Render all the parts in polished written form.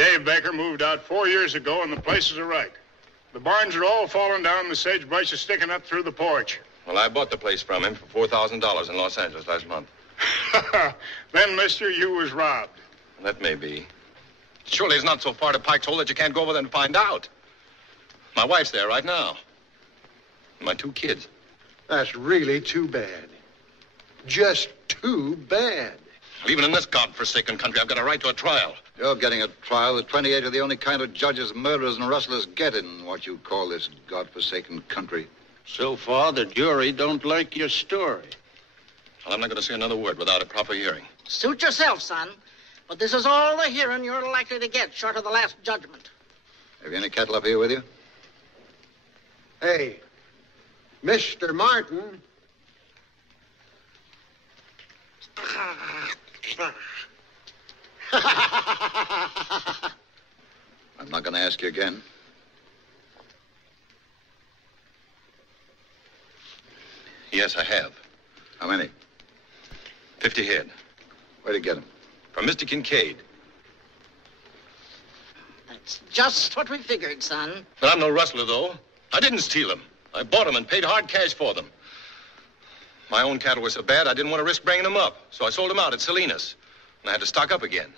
Dave Baker moved out 4 years ago, and the place is a wreck. The barns are all falling down, and the sagebrush is sticking up through the porch. Well, I bought the place from him for $4,000 in Los Angeles last month. Then, mister, you was robbed. That may be. Surely it's not so far to Pike's Hole that you can't go over there and find out. My wife's there right now. And my 2 kids. That's really too bad. Just too bad. Well, even in this godforsaken country, I've got a right to a trial. You're getting a trial. The 28 are the only kind of judges murderers and rustlers get in what you call this godforsaken country. So far, the jury don't like your story. Well, I'm not going to say another word without a proper hearing. Suit yourself, son. But this is all the hearing you're likely to get, short of the last judgment. Have you any cattle up here with you? Hey, Mr. Martin. I'm not going to ask you again. Yes, I have. How many? 50 head. Where'd you get them? From Mr. Kincaid. That's just what we figured, son. But I'm no rustler, though. I didn't steal them. I bought them and paid hard cash for them. My own cattle were so bad, I didn't want to risk bringing them up. So I sold them out at Salinas. And I had to stock up again.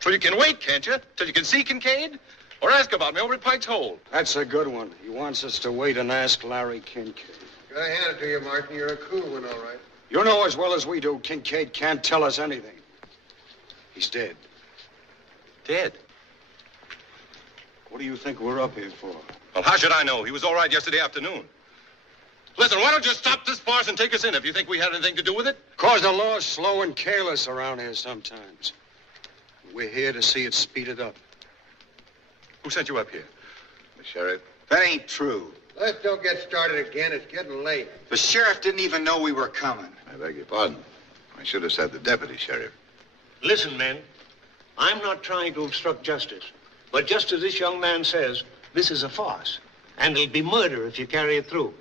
So you can wait, can't you? Till you can see Kincaid? Or ask about me over at Pike's Hole. That's a good one. He wants us to wait and ask Larry Kincaid. I hand it to you, Martin. You're a cool one, all right. You know as well as we do, Kincaid can't tell us anything. He's dead. Dead? What do you think we're up here for? Well, how should I know? He was all right yesterday afternoon. Listen, why don't you stop this farce and take us in if you think we had anything to do with it? 'Cause the law's slow and careless around here sometimes. We're here to see it speeded up. Who sent you up here? The sheriff. That ain't true. Let's don't get started again. It's getting late. The sheriff didn't even know we were coming. I beg your pardon. I should have said the deputy sheriff. Listen, men. I'm not trying to obstruct justice. But just as this young man says, this is a farce. And it'll be murder if you carry it through.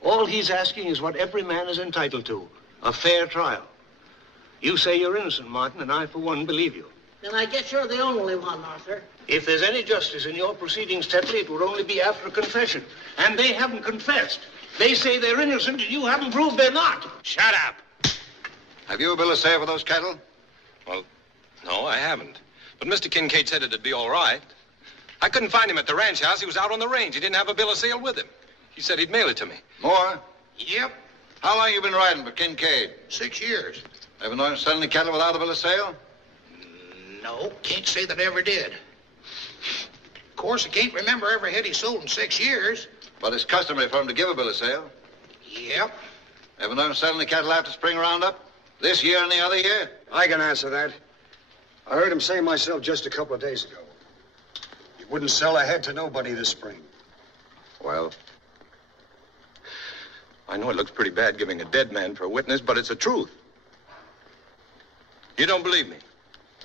All he's asking is what every man is entitled to. A fair trial. You say you're innocent, Martin, and I, for one, believe you. Then I guess you're the only one, Arthur. If there's any justice in your proceedings, Tetley, it would only be after a confession. And they haven't confessed. They say they're innocent, and you haven't proved they're not. Shut up. Have you a bill of sale for those cattle? Well, no, I haven't. But Mr. Kincaid said it'd be all right. I couldn't find him at the ranch house. He was out on the range. He didn't have a bill of sale with him. He said he'd mail it to me. More? Yep. How long you been riding for Kincaid? 6 years. Ever known him selling any cattle without a bill of sale? No, can't say that I ever did. Of course, I can't remember every head he sold in 6 years. But it's customary for him to give a bill of sale. Yep. Ever known him selling the cattle after spring roundup? This year and the other year? I can answer that. I heard him say myself just a couple of days ago. He wouldn't sell a head to nobody this spring. Well? I know it looks pretty bad giving a dead man for a witness, but it's the truth. You don't believe me?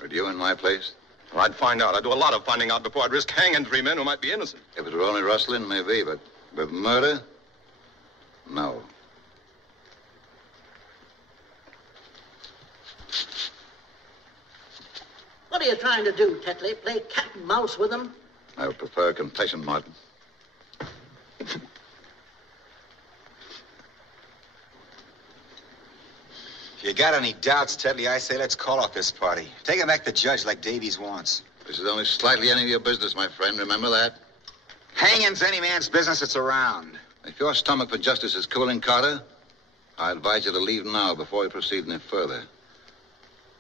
Would you in my place? Well, I'd find out. I'd do a lot of finding out before I'd risk hanging 3 men who might be innocent. If it were only rustling, maybe, but with murder? No. What are you trying to do, Tetley? Play cat and mouse with them? I would prefer a confession, Martin. If you got any doubts, Tetley, I say let's call off this party. Take him back to judge like Davies wants. This is only slightly any of your business, my friend. Remember that? Hanging's any man's business that's around. If your stomach for justice is cooling, Carter, I advise you to leave now before you proceed any further.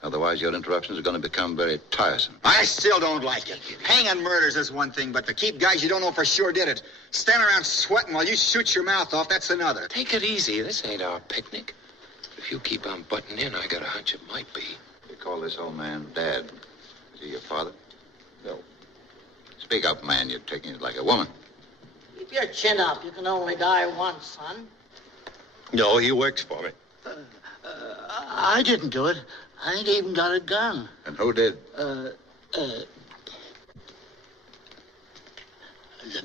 Otherwise, your interruptions are going to become very tiresome. I still don't like it. Hanging murders is one thing, but to keep guys you don't know for sure did it, stand around sweating while you shoot your mouth off, that's another. Take it easy. This ain't our picnic. If you keep on butting in, I got a hunch it might be. You call this old man Dad. Is he your father? No. Speak up, man. You're taking it like a woman. Keep your chin up. You can only die once, son. No, he works for me. I didn't do it. I ain't even got a gun. And who did? The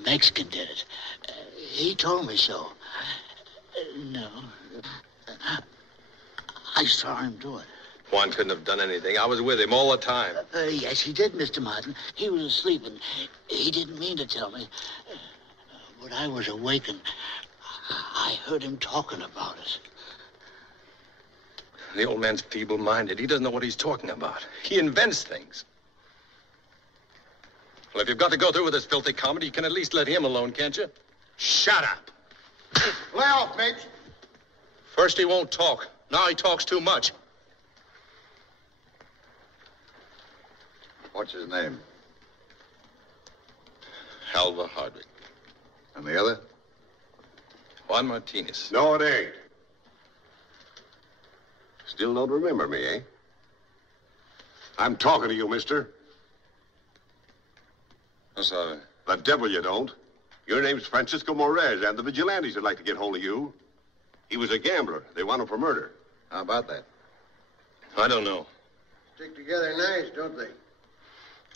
Mexican did it. He told me so. No. I saw him do it. Juan couldn't have done anything. I was with him all the time. Yes, he did, Mr. Martin. He was asleep, and he didn't mean to tell me. But I was awake, and I heard him talking about it. The old man's feeble-minded. He doesn't know what he's talking about. He invents things. Well, if you've got to go through with this filthy comedy, you can at least let him alone, can't you? Shut up. Lay off, Mapes. First he won't talk. Now he talks too much. What's his name? Alva Hardwick. And the other? Juan Martinez. No, it ain't. Still don't remember me, eh? I'm talking to you, mister. I'm sorry. The devil you don't. Your name's Francisco Morez, and the vigilantes would like to get hold of you. He was a gambler. They want him for murder. How about that? I don't know. Stick together nice, don't they?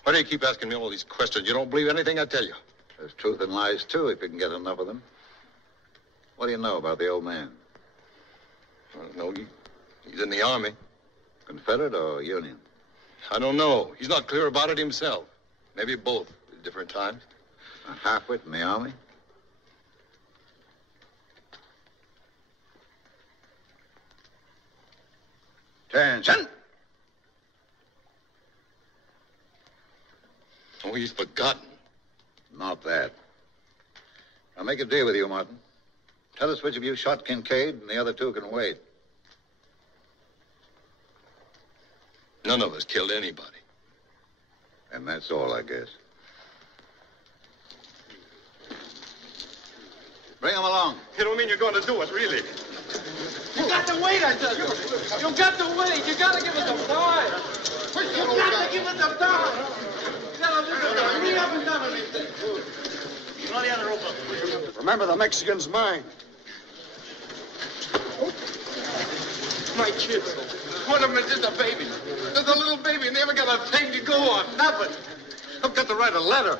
Why do you keep asking me all these questions? You don't believe anything I tell you. There's truth in lies, too, if you can get enough of them. What do you know about the old man? I don't know. He's in the Army. Confederate or Union? I don't know. He's not clear about it himself. Maybe both at different times. A half-wit in the Army? Attention! Oh, he's forgotten. Not that. I'll make a deal with you, Martin. Tell us which of you shot Kincaid, and the other two can wait. None of us killed anybody. And that's all, I guess. Bring him along. You don't mean you're going to do it, really? You got to wait, I tell you. You got to wait. You got to give it some time. You got to give it some time. You got to listen. We haven't done anything. Remember, the Mexican's mine. My kids. One of them is just a baby. Just a little baby, and they haven't got a thing to go on. Nothing. I've got to write a letter.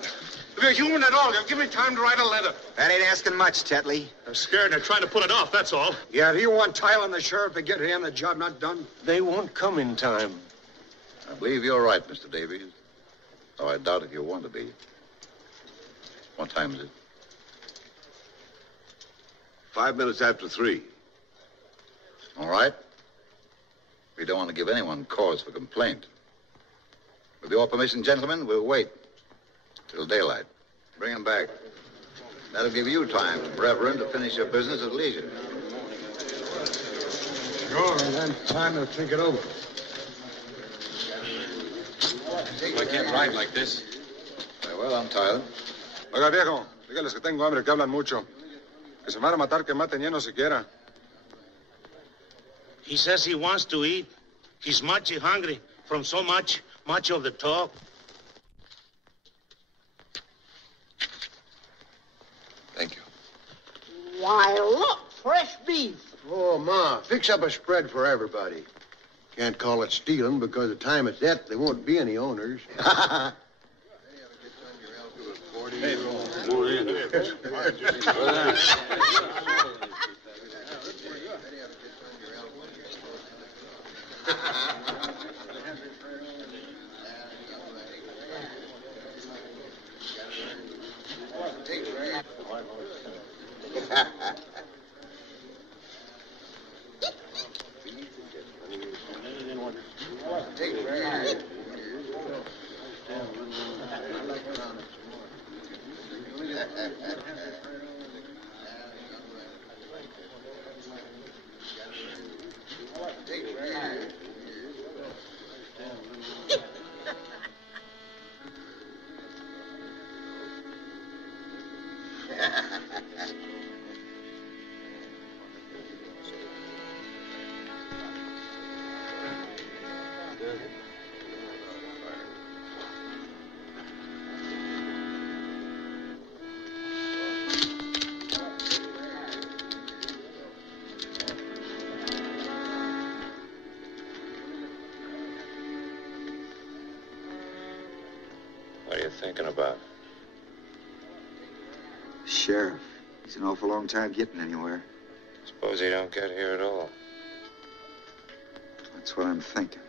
If you're human at all, you'll give me time to write a letter. That ain't asking much, Tetley. They're scared. They're trying to put it off, that's all. Yeah, do you want Tyler and the sheriff to get here and the job not done? They won't come in time. I believe you're right, Mr. Davies. Though I doubt if you want to be. What time is it? 5 minutes after 3. All right. We don't want to give anyone cause for complaint. With your permission, gentlemen, we'll wait till daylight. Bring him back. That'll give you time, Reverend, to finish your business at leisure. Sure, and then time to think it over. I can't ride like this. Very well, I'm tired. Oiga, viejo, dígales que tengo hambre, que hablan mucho. Que se van a matar, que maten lleno siquiera. He says he wants to eat. He's mighty hungry from so much of the talk. Thank you. Why, look, fresh beef. Oh, Ma, fix up a spread for everybody. Can't call it stealing because the time it's at, there won't be any owners. What are you thinking about? Sheriff, he's an awful long time getting anywhere. Suppose he don't get here at all. That's what I'm thinking.